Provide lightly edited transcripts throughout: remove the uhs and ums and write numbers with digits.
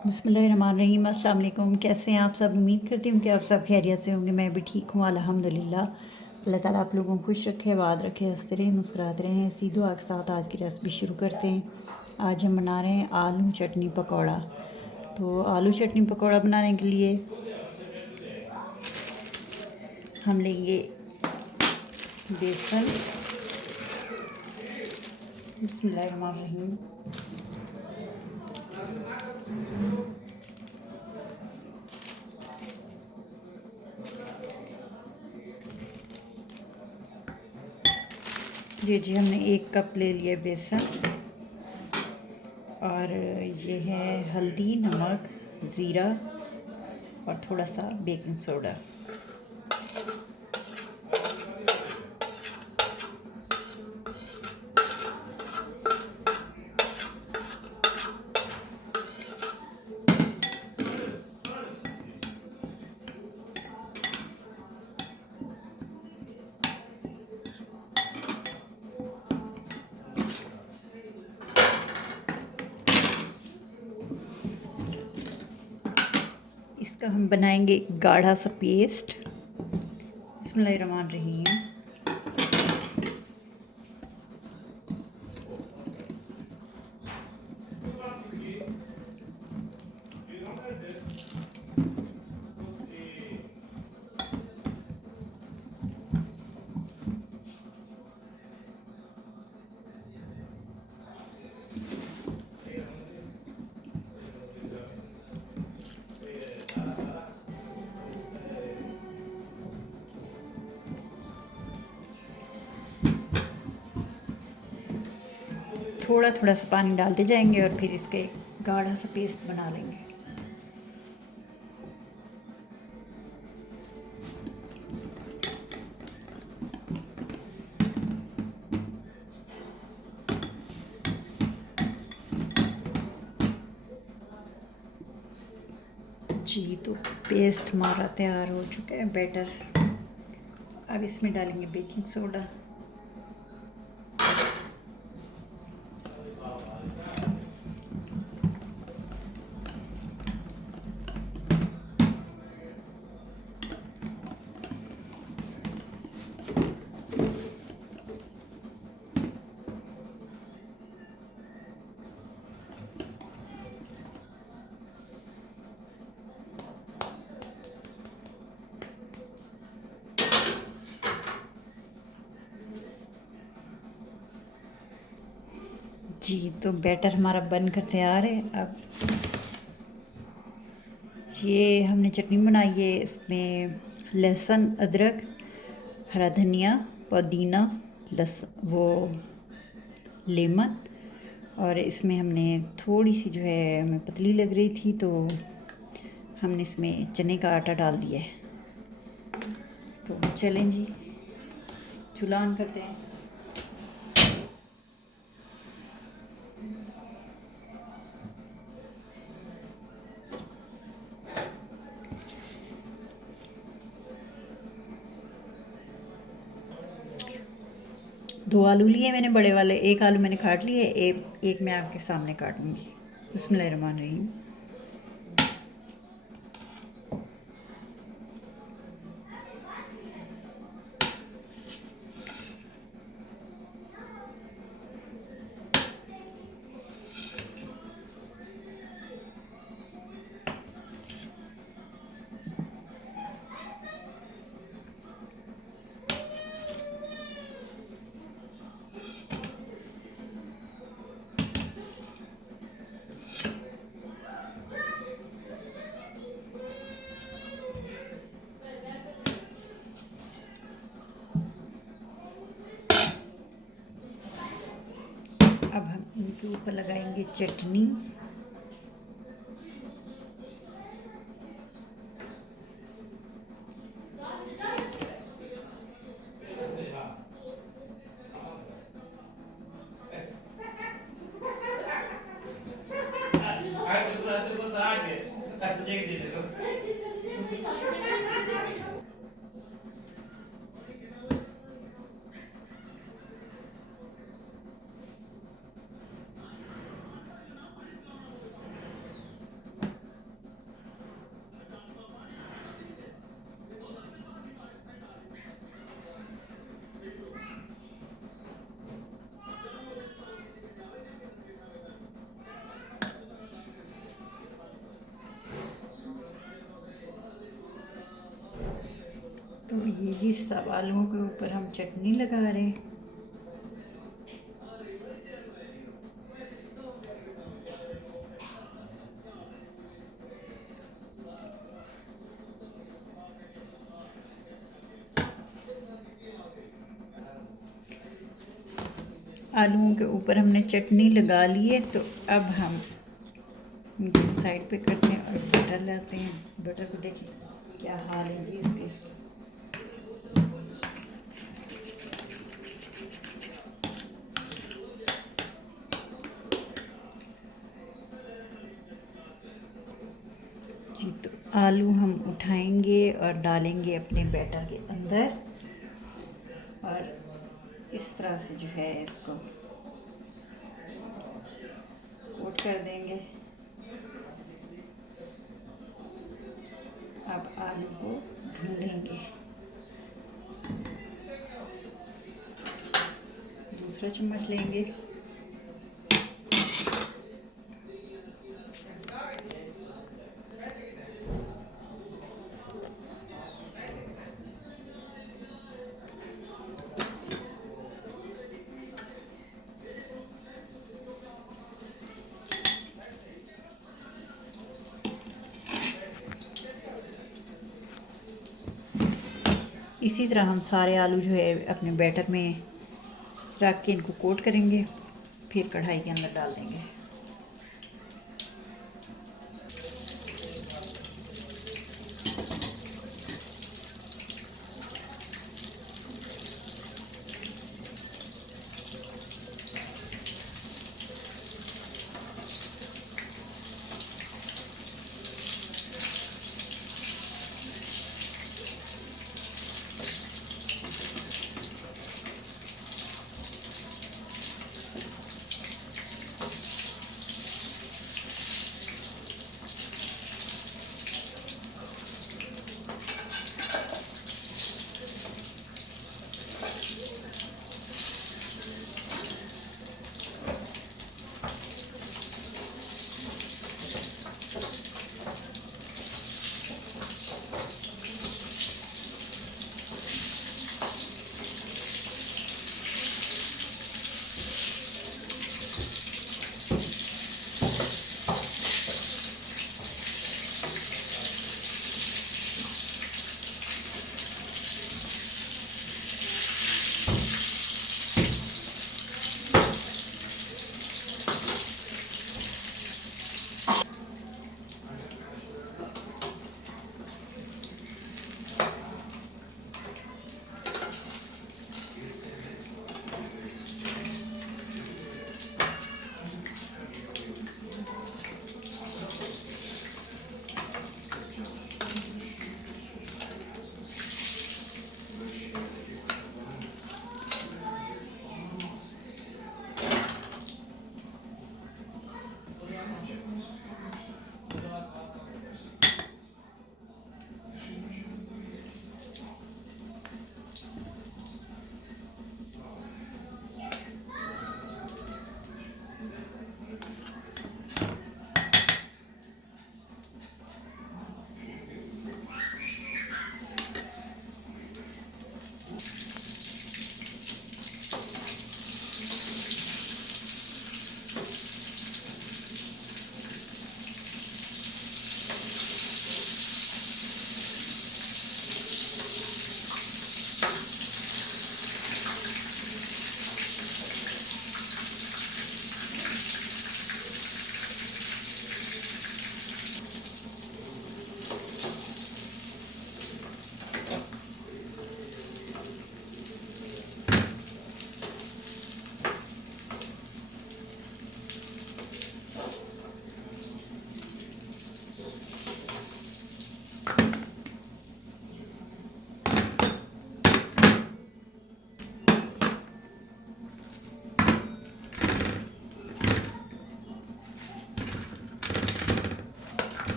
बिस्मिल्लाहिर्रहमानिर्रहीम। अस्सलाम वालेकुम। कैसे हैं आप सब? उम्मीद करती हूँ कि आप सब खैरियत से होंगे। मैं भी ठीक हूँ अल्हम्दुलिल्लाह। अल्लाह ताला आप लोगों को खुश रखे, आबाद रखे, हंसते रहें, मुस्कुराते रहें। इसी दुआ के साथ आज की रेसिपी शुरू करते हैं। आज हम बना रहे हैं आलू चटनी पकौड़ा। तो आलू चटनी पकौड़ा बनाने के लिए हम लेंगे बेसन। बिस्मिल्लाहिर्रहमानिर्रहीम। जी हमने 1 कप ले लिया बेसन। और ये है हल्दी, नमक, ज़ीरा और थोड़ा सा बेकिंग सोडा। इसका हम बनाएंगे गाढ़ा सा पेस्ट। बिस्मिल्लाहिर्रहमानिर्रहीम। थोड़ा थोड़ा सा पानी डालते जाएंगे और फिर इसके गाढ़ा सा पेस्ट बना लेंगे। जी तो पेस्ट हमारा तैयार हो चुका है, बैटर। अब इसमें डालेंगे बेकिंग सोडा। जी तो बैटर हमारा बनकर तैयार है। अब ये हमने चटनी बनाई है। इसमें लहसुन, अदरक, हरा धनिया, पुदीना, लेमन। और इसमें हमने थोड़ी सी जो है हमें पतली लग रही थी तो हमने इसमें चने का आटा डाल दिया है। तो चलें जी, चूल्हा ऑन करते हैं। दो आलू लिए मैंने बड़े वाले, एक आलू मैंने काट लिए, एक मैं आपके सामने काटूंगी। बिस्मिल्लाहिर्रहमानिर्रहीम। अब हम इनके ऊपर लगाएंगे चटनी। तो ये जी सब आलूओं के ऊपर हम चटनी लगा रहे हैं। आलूओं के ऊपर हमने चटनी लगा ली है, तो अब हम इनकी साइड पे करते हैं और बटर लाते हैं। बटर को देखिए क्या हाल है जी इसके। जी तो आलू हम उठाएंगे और डालेंगे अपने बैटर के अंदर, और इस तरह से जो है इसको कोट कर देंगे। अब आलू को ढूंढेंगे, दूसरा चम्मच लेंगे, इसी तरह हम सारे आलू जो है अपने बैटर में रख के इनको कोट करेंगे, फिर कढ़ाई के अंदर डाल देंगे।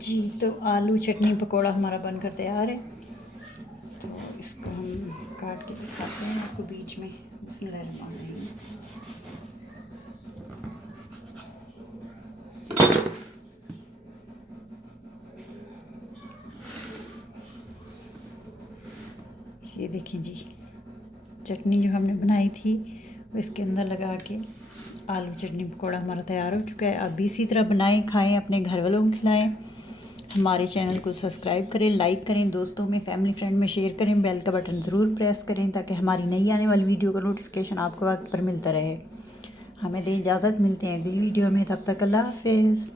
जी तो आलू चटनी पकौड़ा हमारा बनकर तैयार है। तो इसको हम काट के दिखाते हैं आपको बीच में। बिस्मिल्लाहिर्रहमानिर्रहीम। ये देखें जी, चटनी जो हमने बनाई थी वो इसके अंदर लगा के आलू चटनी पकौड़ा हमारा तैयार हो चुका है। आप भी इसी तरह बनाएं, खाएं, अपने घर वालों को खिलाएं। हमारे चैनल को सब्सक्राइब करें, लाइक करें, दोस्तों में, फैमिली फ्रेंड में शेयर करें, बेल का बटन ज़रूर प्रेस करें ताकि हमारी नई आने वाली वीडियो का नोटिफिकेशन आपको वक्त पर मिलता रहे। हमें दें इजाज़त, मिलते हैं अगली वीडियो में, तब तक अल्लाह हाफिज़।